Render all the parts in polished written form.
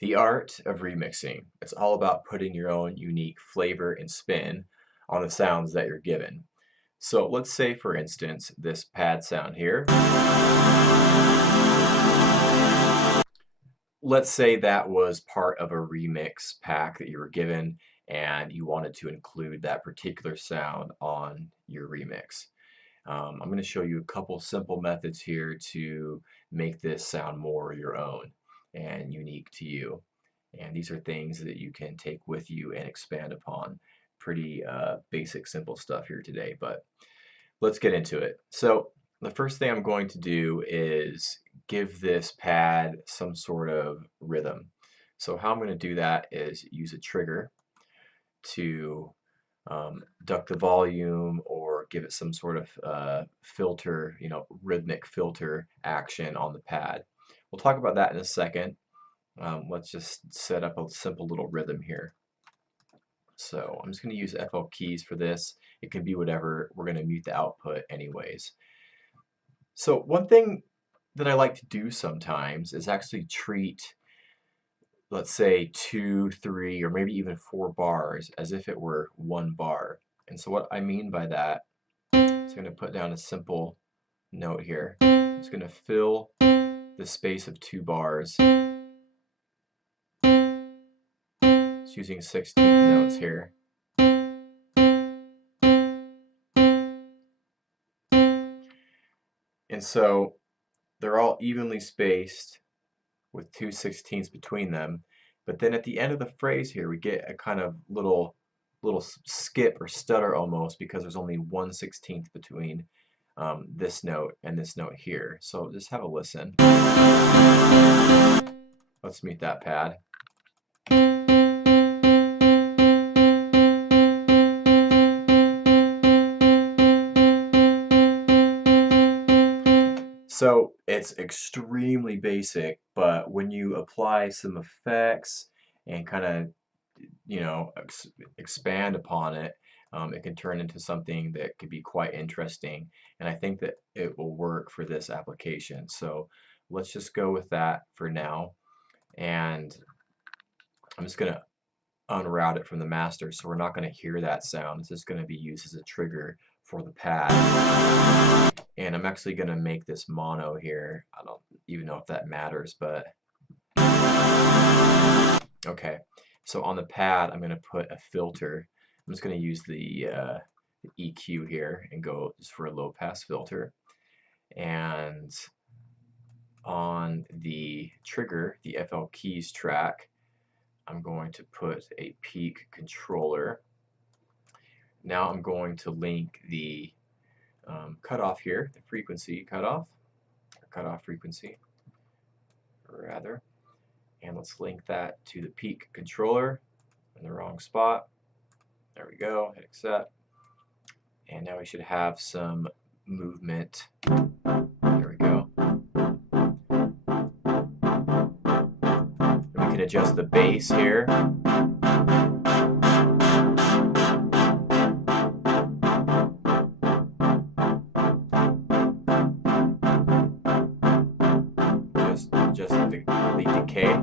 The art of remixing. It's all about putting your own unique flavor and spin on the sounds that you're given. So let's say, for instance, this pad sound here. Let's say that was part of a remix pack that you were given and you wanted to include that particular sound on your remix. I'm going to show you a couple simple methods here to make this sound more your own and unique to you. And these are things that you can take with you and expand upon. Pretty basic, simple stuff here today, but let's get into it. So the first thing I'm going to do is give this pad some sort of rhythm. So how I'm going to do that is use a trigger to duck the volume or give it some sort of filter, rhythmic filter action on the pad. We'll talk about that in a second. Let's just set up a simple little rhythm here. So I'm just going to use FL keys for this. It can be whatever. We're going to mute the output anyways. So one thing that I like to do sometimes is actually treat, let's say, 2, 3, or maybe even 4 bars as if it were 1 bar. And so what I mean by that is going to put down a simple note here. It's going to fill the space of 2 bars. It's using 16th notes here. And so they're all evenly spaced with 2 16ths between them. But then at the end of the phrase here, we get a kind of little skip or stutter almost, because there's only 1 16th between this note and this note here. So just have a listen. Let's mute that pad. So it's extremely basic, but when you apply some effects and kind of, expand upon it, it can turn into something that could be quite interesting. And I think that it will work for this application. So let's just go with that for now. And I'm just going to unroute it from the master, so we're not going to hear that sound. It's just going to be used as a trigger for the pad. And I'm actually going to make this mono here. I don't even know if that matters, but okay. So on the pad, I'm going to put a filter. I'm just going to use the EQ here and go just for a low pass filter. And on the trigger, the FL keys track, I'm going to put a peak controller. Now I'm going to link the cutoff here, the frequency cutoff, or cutoff frequency, rather. And let's link that to the peak controller in the wrong spot. There we go, hit accept. And now we should have some movement. There we go. And we can adjust the bass here. Just the decay.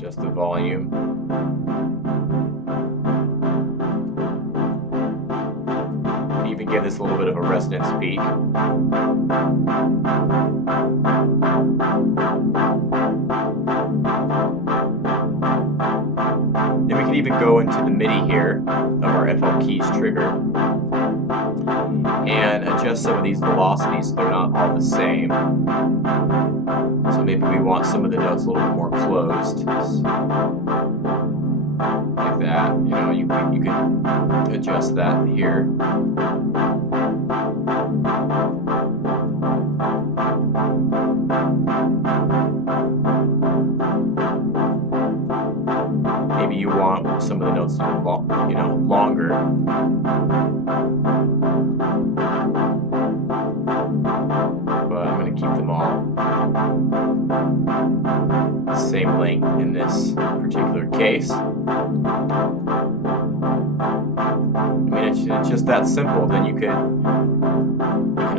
Just the volume. Even give this a little bit of a resonance peak. Then we can even go into the MIDI here of our FL keys trigger and adjust some of these velocities so they're not all the same. So maybe we want some of the notes a little bit more closed, like that. You can adjust that here. Maybe you want some of the notes to be longer. But I'm going to keep them all the same length in this particular case. I mean, and it's just that simple. Then you can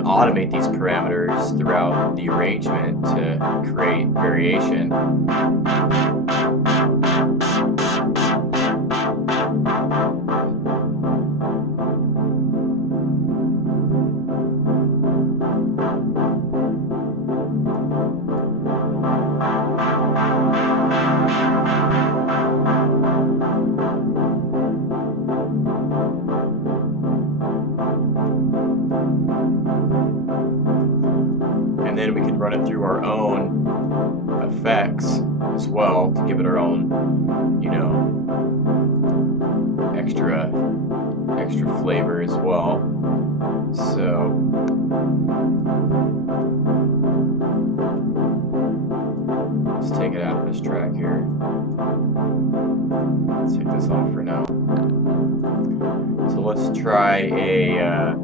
automate these parameters throughout the arrangement to create variation. And then we can run it through our own effects as well to give it our own, you know, extra flavor as well. So let's take it out of this track here. Let's take this off for now. So let's try a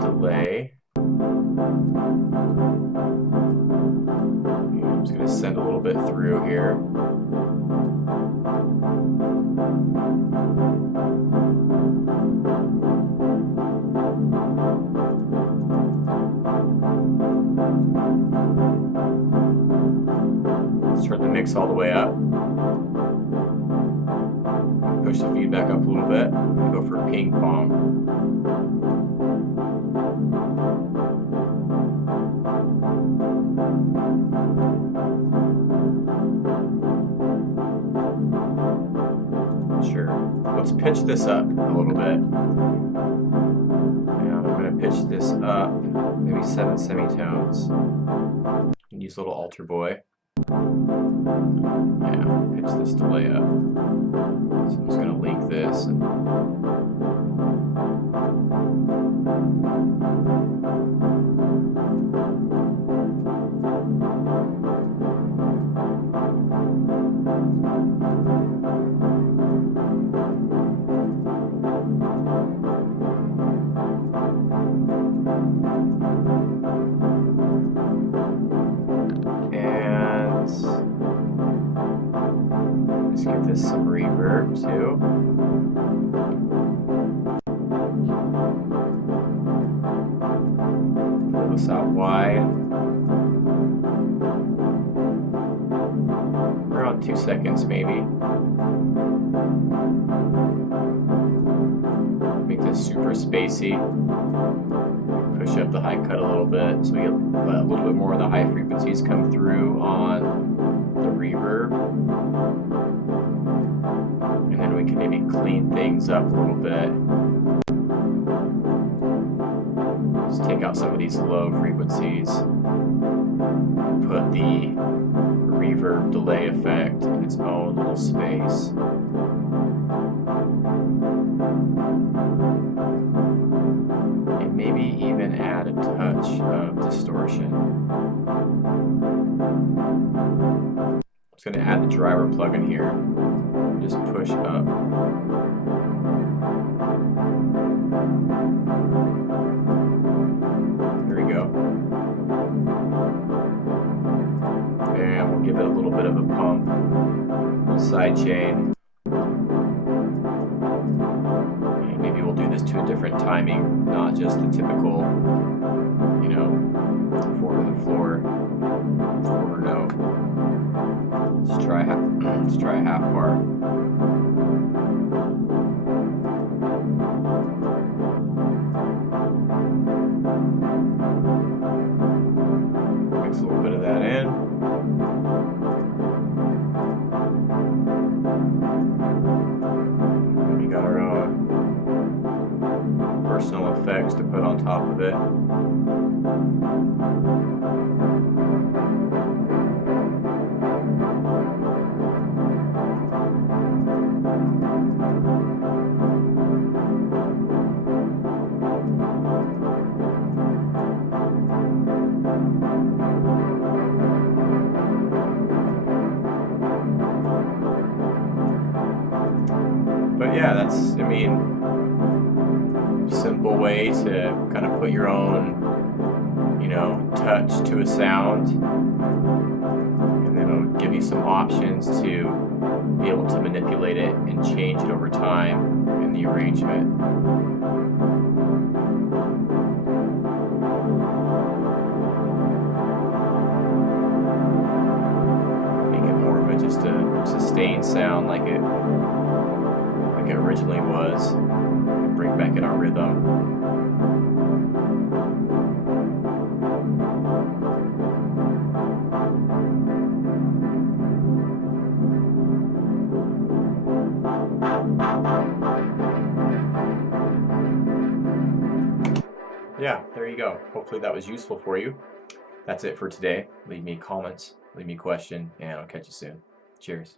delay. I'm just going to send a little bit through here. Let's turn the mix all the way up. Push the feedback up a little bit. Go for ping pong. Sure. Let's pitch this up a little bit. And I'm going to pitch this up maybe 7 semitones. And use a little alter boy. Yeah, pitch this delay up. So I'm just going to link this. Let's give this some reverb too. Pull this out wide. Around 2 seconds maybe. Make this super spacey. Push up the high cut a little bit so we get a little bit more of the high frequencies come through on the reverb. And then we can maybe clean things up a little bit. Just take out some of these low frequencies. Put the reverb delay effect in its own little space. And maybe even add a touch of distortion. I'm just going to add the driver plugin here. Just push up. There we go. And we'll give it a little bit of a pump. A little side chain. And maybe we'll do this to a different timing, not just the typical, you know, 4 to the floor, quarter note. Let's try a half bar. Mix a little bit of that in. And we got our own personal effects to put on top of it. But yeah, that's, I mean, simple way to kind of put your own, you know, touch to a sound, and then it'll give you some options to be able to manipulate it and change it over time, and the arrangement. Make it more of a just a sustained sound like it originally was. Bring back in our rhythm. Yeah, there you go. Hopefully that was useful for you. That's it for today. Leave me comments, leave me a question, and I'll catch you soon. Cheers.